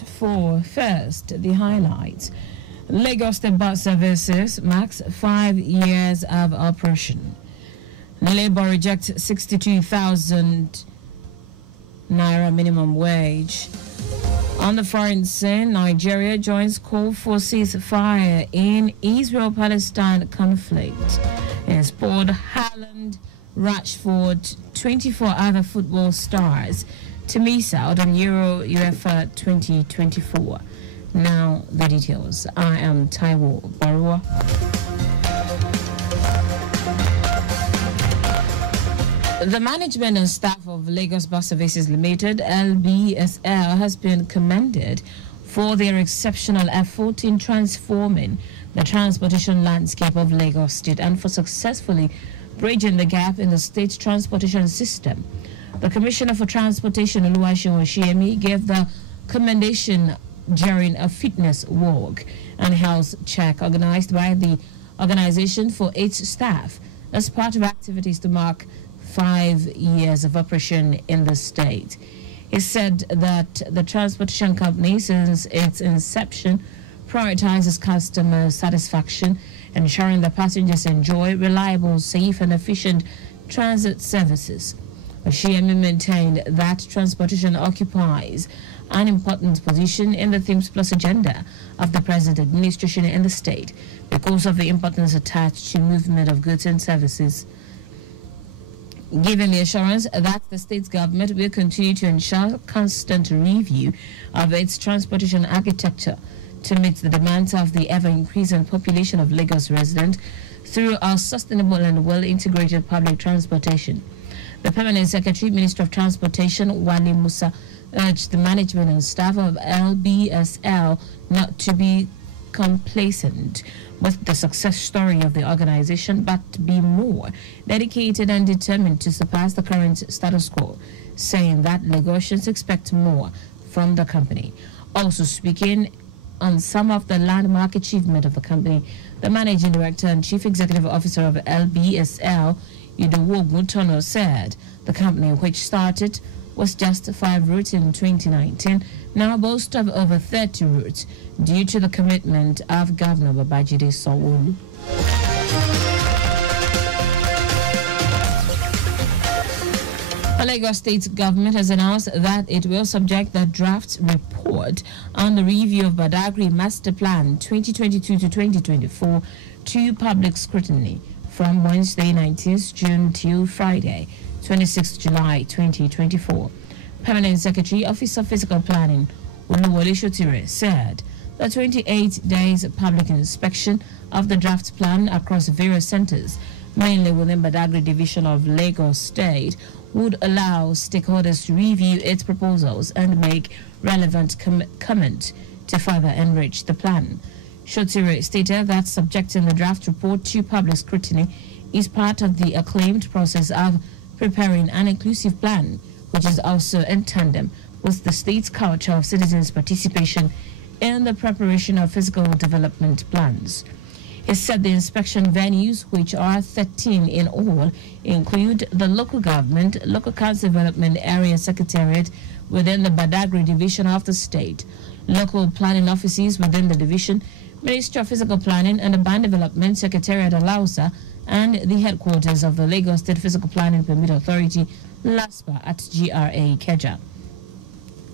Just for first, the highlights. Lagos State Bus Services marks 5 years of operation. Labour rejects 62,000 naira minimum wage. On the foreign scene, Nigeria joins call for ceasefire in Israel-Palestine conflict. In sport, Haaland, Rashford, 24 other football stars to miss out on Euro UEFA 2024. Now the details. I am Taiwo Baruwa. The management and staff of Lagos Bus Services Limited, LBSL, has been commended for their exceptional effort in transforming the transportation landscape of Lagos State and for successfully bridging the gap in the state's transportation system. The Commissioner for Transportation, Oluwaseun Oshiemi, gave the commendation during a fitness walk and health check organized by the organization for its staff as part of activities to mark 5 years of operation in the state. He said that the transportation company, since its inception, prioritizes customer satisfaction, ensuring that passengers enjoy reliable, safe, and efficient transit services. Oshiemi maintained that transportation occupies an important position in the Themes Plus agenda of the present administration in the state because of the importance attached to movement of goods and services. Given the assurance that the state's government will continue to ensure constant review of its transportation architecture to meet the demands of the ever-increasing population of Lagos residents through our sustainable and well-integrated public transportation. The Permanent Secretary, Minister of Transportation, Wale Musa, urged the management and staff of LBSL not to be complacent with the success story of the organization, but to be more dedicated and determined to surpass the current status quo, saying that Lagosians expect more from the company. Also speaking on some of the landmark achievement of the company, the Managing Director and Chief Executive Officer of LBSL, Idowu Oguntono, said the company, which started was just 5 routes in 2019, now boasts of over 30 routes due to the commitment of Governor Babajide Sanwo-Olu. The Lagos State government has announced that it will subject the draft report on the review of Badagry Master Plan 2022 to 2024 to public scrutiny from Wednesday 19th June till Friday 26th July 2024. Permanent Secretary, Office of Physical Planning, Oluwole Shotire, said the 28 days public inspection of the draft plan across various centers, mainly within Badagry Division of Lagos State, would allow stakeholders to review its proposals and make relevant comment to further enrich the plan. Shotire stated that subjecting the draft report to public scrutiny is part of the acclaimed process of preparing an inclusive plan, which is also in tandem with the state's culture of citizens' participation in the preparation of physical development plans. He said the inspection venues, which are 13 in all, include the local government, local council development area secretariat within the Badagry division of the state, local planning offices within the division, Ministry of Physical Planning and Urban Development Secretariat Alausa, and the headquarters of the Lagos State Physical Planning Permit Authority, LASPA, at GRA Ikeja.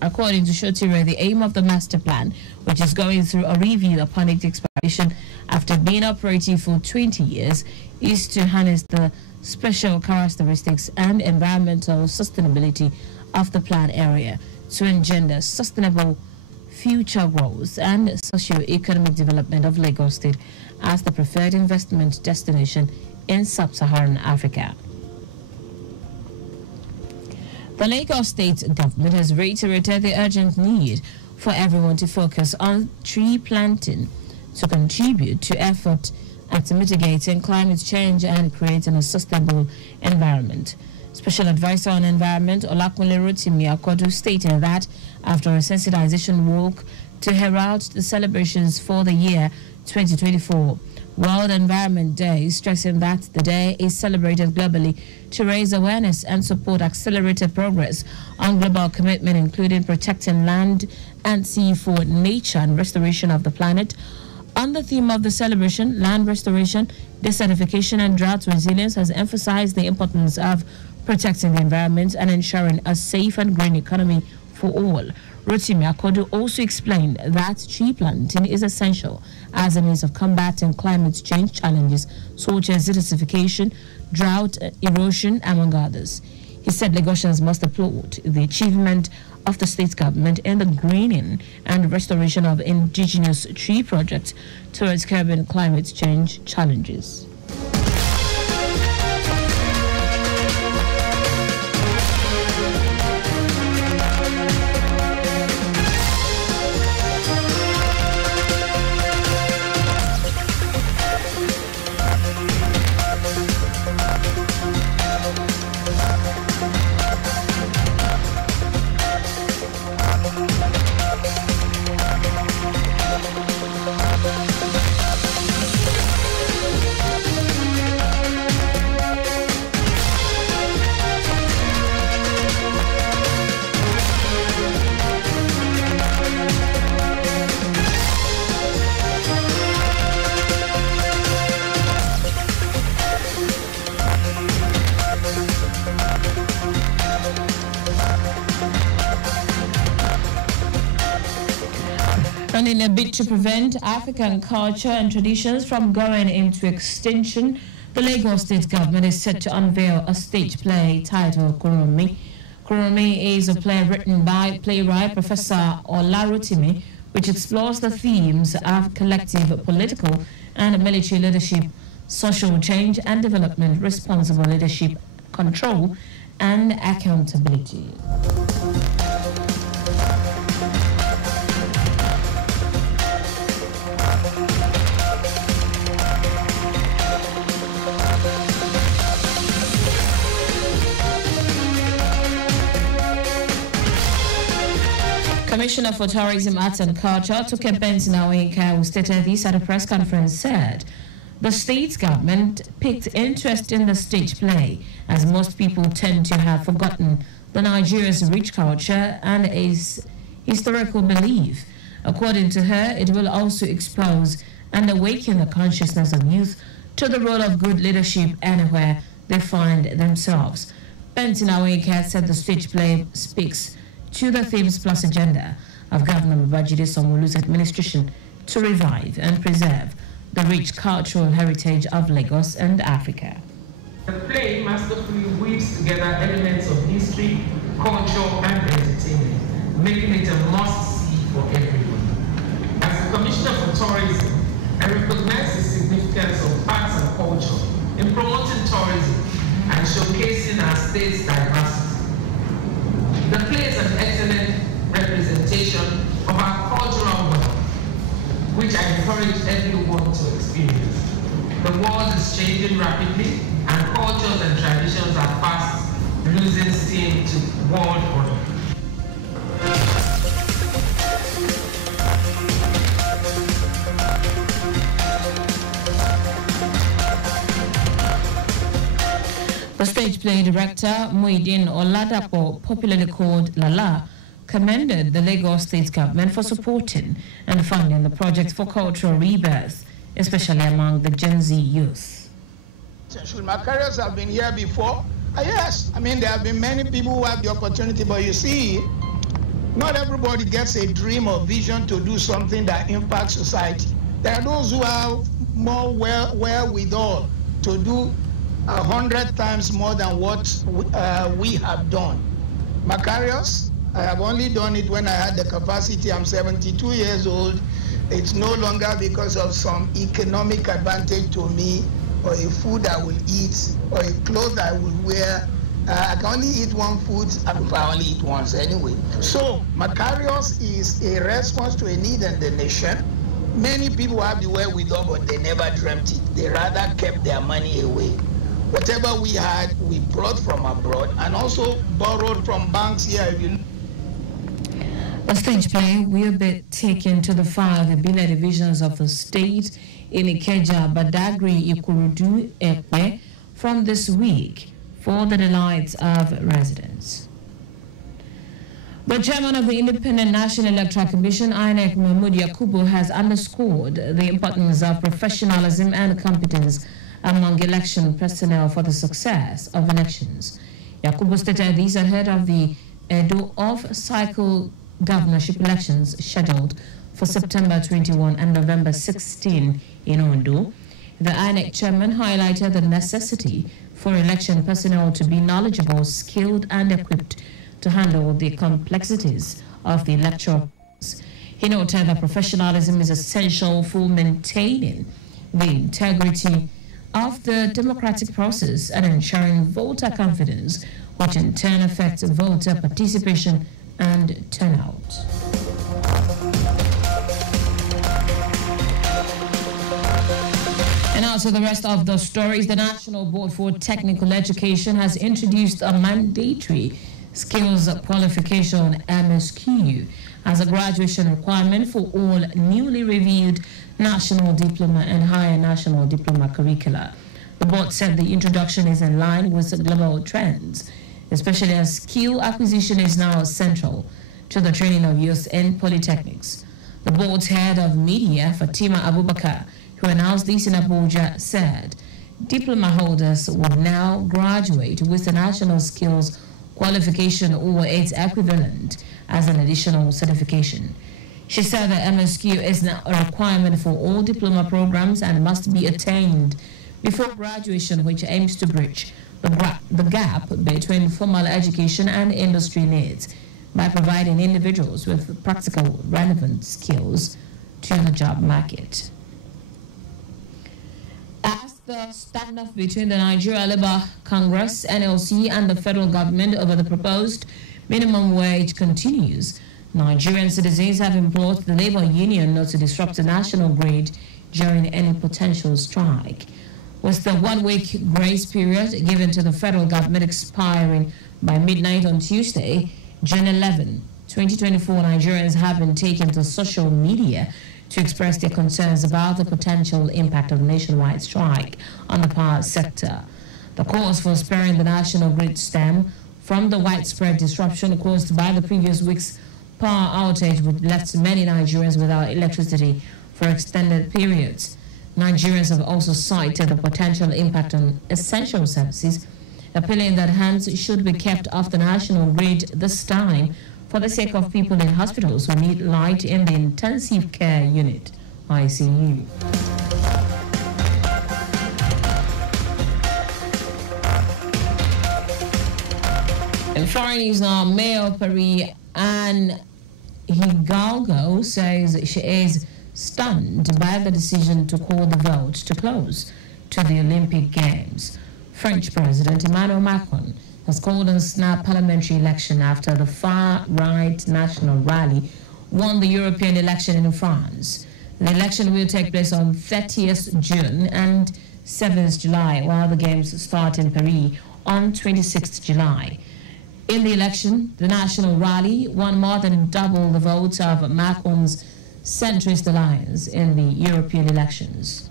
According to Shotire, the aim of the master plan, which is going through a review upon its expiration after being operative for 20 years, is to harness the special characteristics and environmental sustainability of the plan area to engender sustainable future growth and socio-economic development of Lagos State as the preferred investment destination in sub-Saharan Africa. The Lagos State government has reiterated the urgent need for everyone to focus on tree planting to contribute to effort at mitigating climate change and creating a sustainable environment. Special Advisor on Environment Olakunle Rotimi Akodu stated that after a sensitization walk to herald the celebrations for the year 2024, World Environment Day, stressing that the day is celebrated globally to raise awareness and support accelerated progress on global commitment, including protecting land and sea for nature and restoration of the planet. On the theme of the celebration, land restoration, desertification, and drought resilience has emphasized the importance of protecting the environment and ensuring a safe and green economy for all. Rotimi Akodo also explained that tree planting is essential as a means of combating climate change challenges such as desertification, drought, erosion, among others. He said Lagosians must applaud the achievement of the state government in the greening and restoration of indigenous tree projects towards curbing climate change challenges. And in a bid to prevent African culture and traditions from going into extinction, the Lagos State government is set to unveil a stage play titled Kuromi. Kuromi is a play written by playwright Professor Olarotimi, which explores the themes of collective political and military leadership, social change and development, responsible leadership, control, and accountability. Commissioner for Tourism, Arts and Culture, Toke Benson Aweka, who stated this at a press conference, said the state government picked interest in the stage play as most people tend to have forgotten the Nigeria's rich culture and its historical belief. According to her, it will also expose and awaken the consciousness of youth to the role of good leadership anywhere they find themselves. Benson Aweka said the stage play speaks to the themes plus agenda of Governor Babajide Sanwo-Olu's administration to revive and preserve the rich cultural heritage of Lagos and Africa. The play masterfully weaves together elements of history, culture, and entertainment, making it a must-see for everyone. As the Commissioner for Tourism, I recognize the significance of arts and culture in promoting tourism and showcasing our state's diversity. The play is an excellent representation of our cultural wealth, which I encourage everyone to experience. The world is changing rapidly, and cultures and traditions are fast losing steam to world order. The stage play director, Muideen Oladapo, popularly called Lala, commended the Lagos State government for supporting and funding the project for cultural rebirth, especially among the Gen Z youth. Should my careers have been here before? Yes. I mean, there have been many people who have the opportunity, but you see, not everybody gets a dream or vision to do something that impacts society. There are those who have more wherewithal to do 100 times more than what we have done. Macarius, I have only done it when I had the capacity. I'm 72 years old. It's no longer because of some economic advantage to me, or a food I will eat, or a clothes I will wear. I can only eat one food, I only eat once anyway. So Macarius is a response to a need in the nation. Many people have the wherewithal, but they never dreamt it. They rather kept their money away. Whatever we had, we brought from abroad and also borrowed from banks here. A stage play will be taken to the 5 Ibile divisions of the state in Ikeja, Badagry, Ikorodu, Ekpe from this week for the delights of residents. The chairman of the Independent National Electoral Commission, INEC, Mahmoud Yakubu, has underscored the importance of professionalism and competence among election personnel for the success of elections. Yakubu stated this ahead of the Edo off-cycle governorship elections scheduled for September 21 and November 16 in Ondo. The INEC chairman highlighted the necessity for election personnel to be knowledgeable, skilled, and equipped to handle the complexities of the electoral process. He noted that professionalism is essential for maintaining the integrity of the democratic process and ensuring voter confidence, which in turn affects voter participation and turnout. And now to the rest of the stories. The National Board for Technical Education has introduced a mandatory skills qualification MSQ as a graduation requirement for all newly reviewed national diploma and higher national diploma curricula. The board said the introduction is in line with global trends, especially as skill acquisition is now central to the training of youth in polytechnics. The board's head of media, Fatima Abubakar, who announced this in Abuja, said diploma holders will now graduate with the national skills qualification or its equivalent as an additional certification. She said that MSQ is now a requirement for all diploma programs and must be attained before graduation, which aims to bridge the gap between formal education and industry needs by providing individuals with practical relevant skills to the job market. As the standoff between the Nigeria Labour Congress, NLC, and the federal government over the proposed minimum wage continues, Nigerian citizens have implored the labor union not to disrupt the national grid during any potential strike. With the one-week grace period given to the federal government expiring by midnight on Tuesday, June 11, 2024, Nigerians have been taken to social media to express their concerns about the potential impact of the nationwide strike on the power sector. The cause for sparing the national grid stem from the widespread disruption caused by the previous week's power outage, which left many Nigerians without electricity for extended periods. Nigerians have also cited the potential impact on essential services, appealing that hands should be kept off the national grid this time for the sake of people in hospitals who need light in the intensive care unit, ICU. And foreign news now, Mayor of Paris, Anne Hidalgo, says she is stunned by the decision to call the vote to close to the Olympic Games. French President Emmanuel Macron has called a snap parliamentary election after the far-right National Rally won the European election in France. The election will take place on 30th June and 7th July, while the Games start in Paris on 26th July. In the election, the National Rally won more than double the votes of Macron's centrist alliance in the European elections.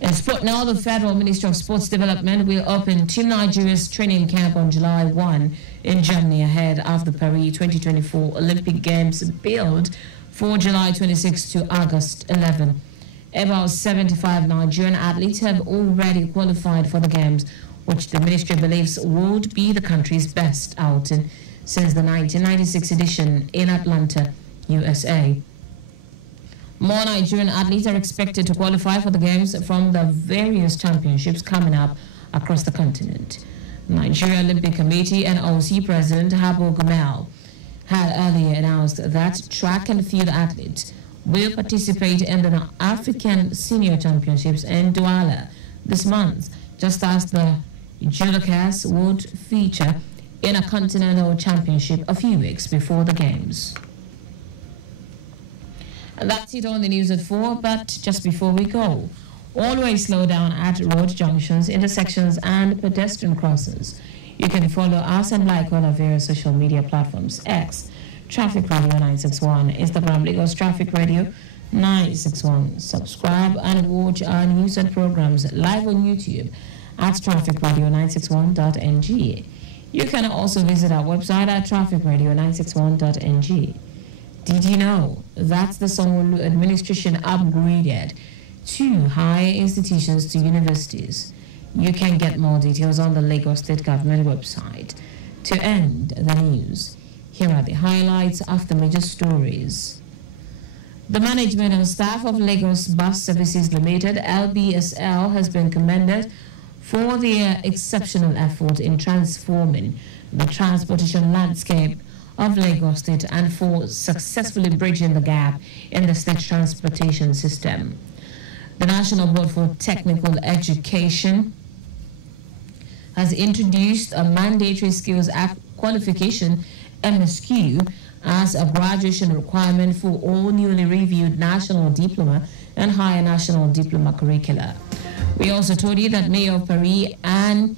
In sport now, the Federal Ministry of Sports Development will open Team Nigeria's training camp on July 1 in Germany ahead of the Paris 2024 Olympic Games billed for July 26 to August 11. About 75 Nigerian athletes have already qualified for the Games, which the ministry believes would be the country's best outing since the 1996 edition in Atlanta, USA. More Nigerian athletes are expected to qualify for the Games from the various championships coming up across the continent. Nigeria Olympic Committee and OC President Habo Gumel had earlier announced that track and field athletes will participate in the African Senior Championships in Douala this month, just as the judocas would feature in a continental championship a few weeks before the Games. And that's it on the news at 4, but just before we go, always slow down at road junctions, intersections, and pedestrian crossings. You can follow us and like all our various social media platforms: X, Traffic Radio 961. Instagram Lagos Traffic Radio 961. Subscribe and watch our news and programs live on YouTube at trafficradio961.ng. You can also visit our website at trafficradio961.ng. Did you know that the Sanwo-Olu administration upgraded 2 higher institutions to universities? You can get more details on the Lagos State Government website. To end the news, here are the highlights of the major stories. The management and staff of Lagos Bus Services Limited, LBSL, has been commended for their exceptional effort in transforming the transportation landscape of Lagos State and for successfully bridging the gap in the state transportation system. The National Board for Technical Education has introduced a mandatory skills qualification MSQ as a graduation requirement for all newly reviewed national diploma and higher national diploma curricula. We also told you that Mayor of Paris, Anne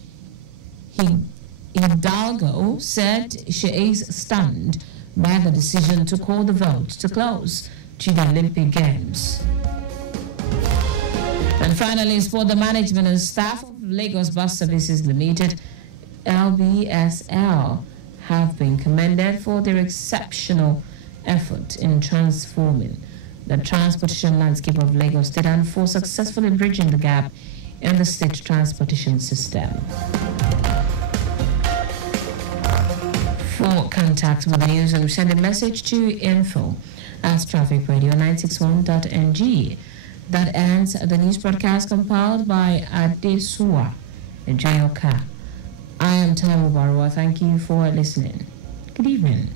Hidalgo, said she is stunned by the decision to call the vote to close to the Olympic Games. And finally, for the management and staff of Lagos Bus Services Limited, LBSL, have been commended for their exceptional effort in transforming the transportation landscape of Lagos State and for successfully bridging the gap in the state transportation system. For contact with the news, send a message to info@trafficradio961.ng. That ends the news broadcast compiled by Adesua Jayoka. I am Taiwo Baruwa. Thank you for listening. Good evening.